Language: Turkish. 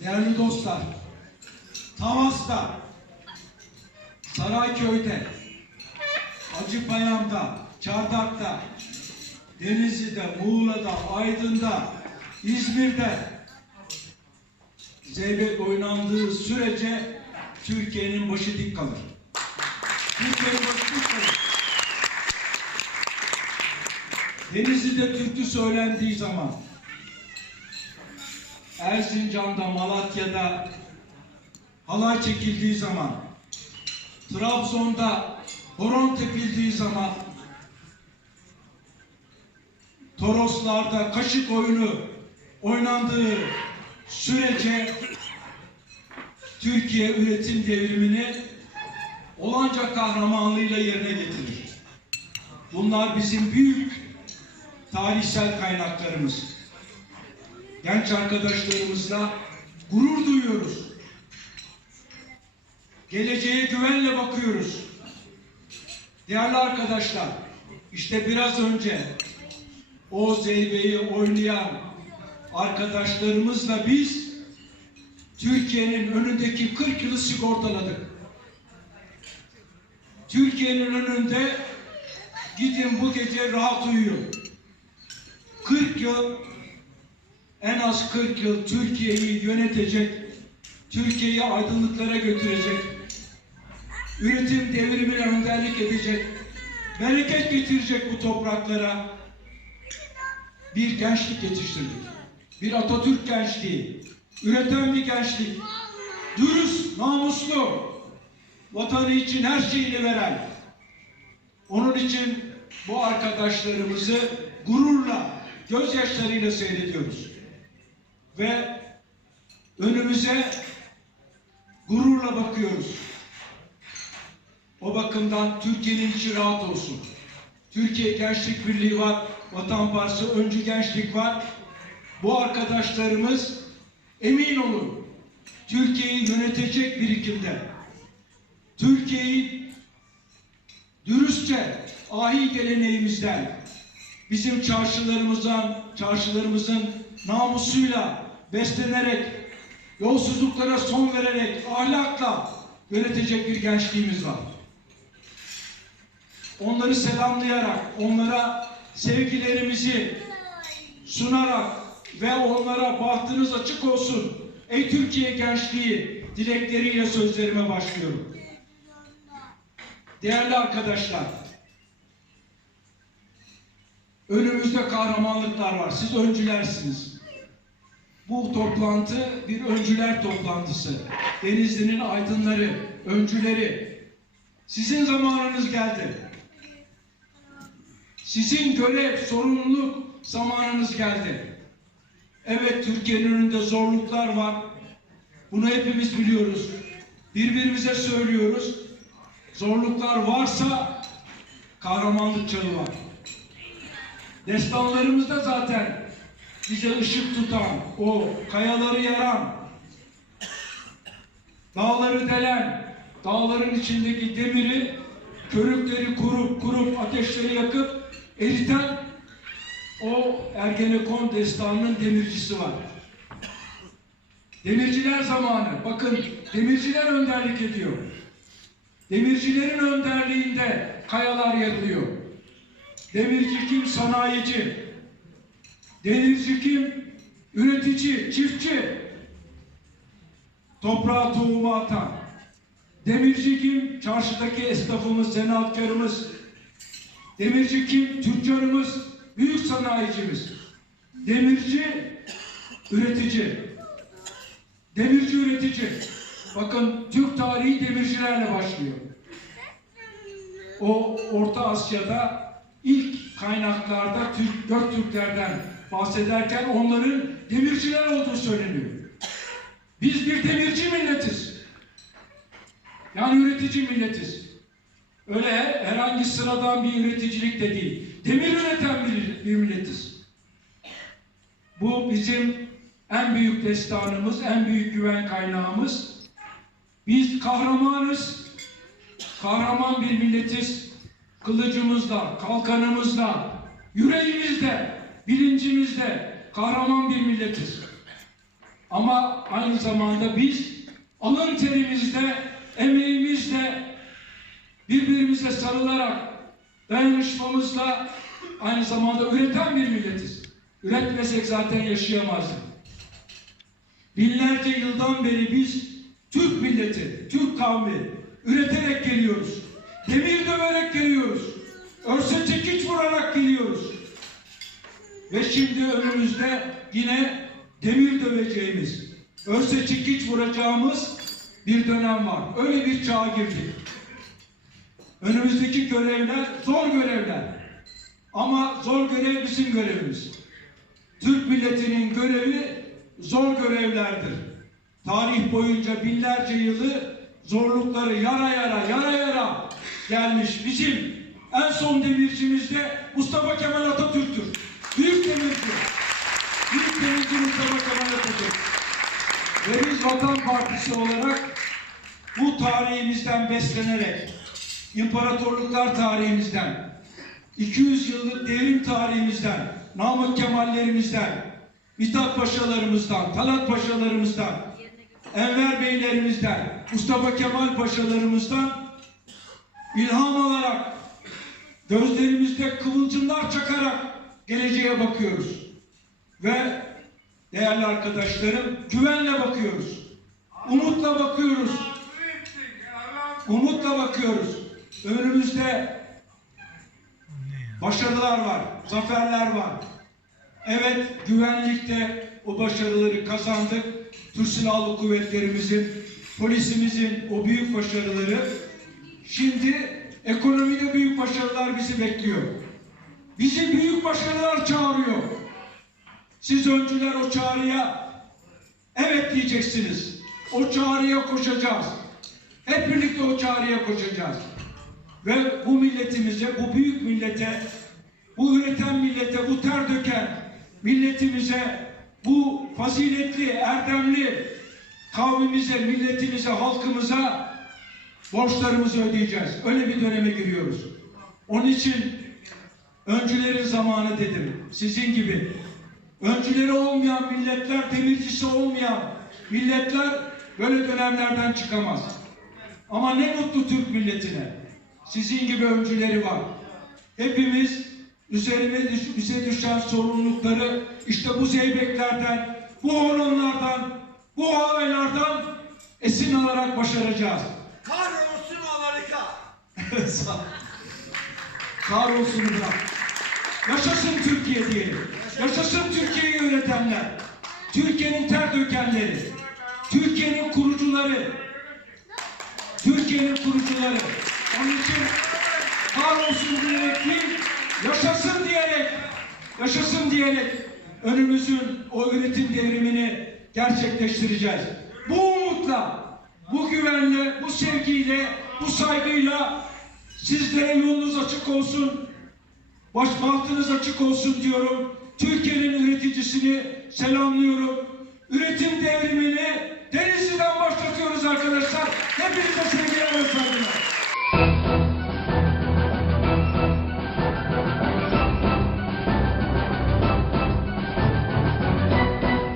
Değerli dostlar, Tavas'ta, Sarayköy'de, Acıpayam'da, Çardak'ta, Denizli'de, Muğla'da, Aydın'da, İzmir'de zeybek oynandığı sürece Türkiye'nin başı dik kalır. Türkiye'nin başı dik kalır. Denizli'de türkü söylendiği zaman, Erzincan'da, Malatya'da halay çekildiği zaman, Trabzon'da horon tepildiği zaman, Toroslar'da kaşık oyunu oynandığı sürece Türkiye üretim devrimini olanca kahramanlığıyla yerine getirir. Bunlar bizim büyük tarihsel kaynaklarımız. Genç arkadaşlarımızla gurur duyuyoruz. Geleceğe güvenle bakıyoruz. Değerli arkadaşlar, işte biraz önce o zeybeyi oynayan arkadaşlarımızla biz Türkiye'nin önündeki 40 yılı sigortaladık. Türkiye'nin önünde gidin bu gece rahat uyuyun. 40 yıl en az 40 yıl Türkiye'yi yönetecek, Türkiye'yi aydınlıklara götürecek, üretim devrimine önderlik edecek, bereket getirecek bu topraklara bir gençlik yetiştirdik. Bir Atatürk gençliği, üreten bir gençlik, dürüst, namuslu, vatanı için her şeyini veren, onun için bu arkadaşlarımızı gururla, gözyaşlarıyla seyrediyoruz. Ve önümüze gururla bakıyoruz. O bakımdan Türkiye'nin içi rahat olsun. Türkiye Gençlik Birliği var, Vatan Partisi Öncü Gençlik var. Bu arkadaşlarımız emin olun Türkiye'yi yönetecek birikimde. Türkiye'yi dürüstçe ahi geleneğimizden bizim çarşılarımızdan, çarşılarımızın namusuyla beslenerek, yolsuzluklara son vererek, ahlakla yönetecek bir gençliğimiz var. Onları selamlayarak, onlara sevgilerimizi sunarak ve onlara bahtınız açık olsun. Ey Türkiye gençliği dilekleriyle sözlerime başlıyorum. Değerli arkadaşlar, önümüzde kahramanlıklar var. Siz öncülersiniz. Bu toplantı bir öncüler toplantısı. Denizli'nin aydınları, öncüleri. Sizin zamanınız geldi. Sizin görev, sorumluluk zamanınız geldi. Evet Türkiye'nin önünde zorluklar var. Bunu hepimiz biliyoruz. Birbirimize söylüyoruz. Zorluklar varsa kahramanlık çağı var. Destanlarımızda zaten bize ışık tutan, o kayaları yaran, dağları delen, dağların içindeki demiri, körükleri kurup kurup ateşleri yakıp eriten o Ergenekon destanının demircisi var. Demirciler zamanı. Bakın demirciler önderlik ediyor. Demircilerin önderliğinde kayalar yarılıyor. Demirci kim? Sanayici. Denizci kim? Üretici, çiftçi. Toprağa tohumu atan. Demirci kim? Çarşıdaki esnafımız, zanaatkarımız. Demirci kim? Tüccarımız, büyük sanayicimiz. Demirci, üretici. Demirci üretici. Bakın Türk tarihi demircilerle başlıyor. O Orta Asya'da ilk kaynaklarda Türk, Göktürklerden bahsederken onların demirciler olduğu söyleniyor. Biz bir demirci milletiz. Yani üretici milletiz. Öyle herhangi sıradan bir üreticilik de değil. Demir üreten bir, bir milletiz. Bu bizim en büyük destanımız, en büyük güven kaynağımız. Biz kahramanız, kahraman bir milletiz. Kılıcımızla, kalkanımızla, yüreğimizde, bilincimizde kahraman bir milletiz. Ama aynı zamanda biz alın terimizle, emeğimizle birbirimize sarılarak dayanışmamızla aynı zamanda üreten bir milletiz. Üretmesek zaten yaşayamazdık. Binlerce yıldan beri biz Türk milleti, Türk kavmi üreterek geliyoruz. Demir döverek geliyoruz. Örse çekiç vurarak geliyoruz. Ve şimdi önümüzde yine demir döveceğimiz, örse çekiç vuracağımız bir dönem var. Öyle bir çağa girdik. Önümüzdeki görevler zor görevler. Ama zor görev bizim görevimiz. Türk milletinin görevi zor görevlerdir. Tarih boyunca binlerce yılı zorlukları yara yara yara yara gelmiş. Bizim en son demircimiz de Mustafa Kemal Atatürk'tür. Büyük demirci. Büyük demirci Mustafa Kemal Atatürk. Ve biz Vatan Partisi olarak bu tarihimizden beslenerek, imparatorluklar tarihimizden, 200 yıllık devrim tarihimizden, Namık Kemallerimizden, Mithat Paşalarımızdan, Talat Paşalarımızdan, Enver Beylerimizden, Mustafa Kemal Paşalarımızdan ilham alarak, gözlerimizde kıvılcımlar çakarak geleceğe bakıyoruz. Ve değerli arkadaşlarım güvenle bakıyoruz. Umutla bakıyoruz. Umutla bakıyoruz. Önümüzde başarılar var, zaferler var. Evet, güvenlikte o başarıları kazandık. Türk Silahlı Kuvvetlerimizin, polisimizin o büyük başarıları. Şimdi ekonomide büyük başarılar bizi bekliyor. Bizi büyük başarılar çağırıyor. Siz öncüler o çağrıya evet diyeceksiniz. O çağrıya koşacağız. Hep birlikte o çağrıya koşacağız. Ve bu milletimize, bu büyük millete, bu üreten millete, bu ter döken milletimize, bu faziletli, erdemli kavmimize, milletimize, halkımıza borçlarımızı ödeyeceğiz. Öyle bir döneme giriyoruz. Onun için öncülerin zamanı dedim. Sizin gibi. Öncüleri olmayan milletler, demircisi olmayan milletler böyle dönemlerden çıkamaz. Ama ne mutlu Türk milletine. Sizin gibi öncüleri var. Hepimiz üzerine düş, bize düşen sorumlulukları işte bu zeybeklerden, bu horonlardan, bu alaylardan esin alarak başaracağız. Kahrolsun Amerika. Kahrolsun da. Yaşasın Türkiye diyelim. Yaşasın Türkiye'yi yönetenler. Türkiye'nin ter dökenleri. Türkiye'nin kurucuları. Türkiye'nin kurucuları. Onun için kahrolsun diyerek değil, yaşasın diyerek, yaşasın diyerek önümüzün o üretim devrimini gerçekleştireceğiz. Bu umutla, bu güvenle, bu sevgiyle, bu saygıyla sizlere yolunuz açık olsun, baş bahtınız açık olsun diyorum. Türkiye'nin üreticisini selamlıyorum. Üretim devrimini Denizli'den başlatıyoruz arkadaşlar. Hepinize sevgiler ve saygılar.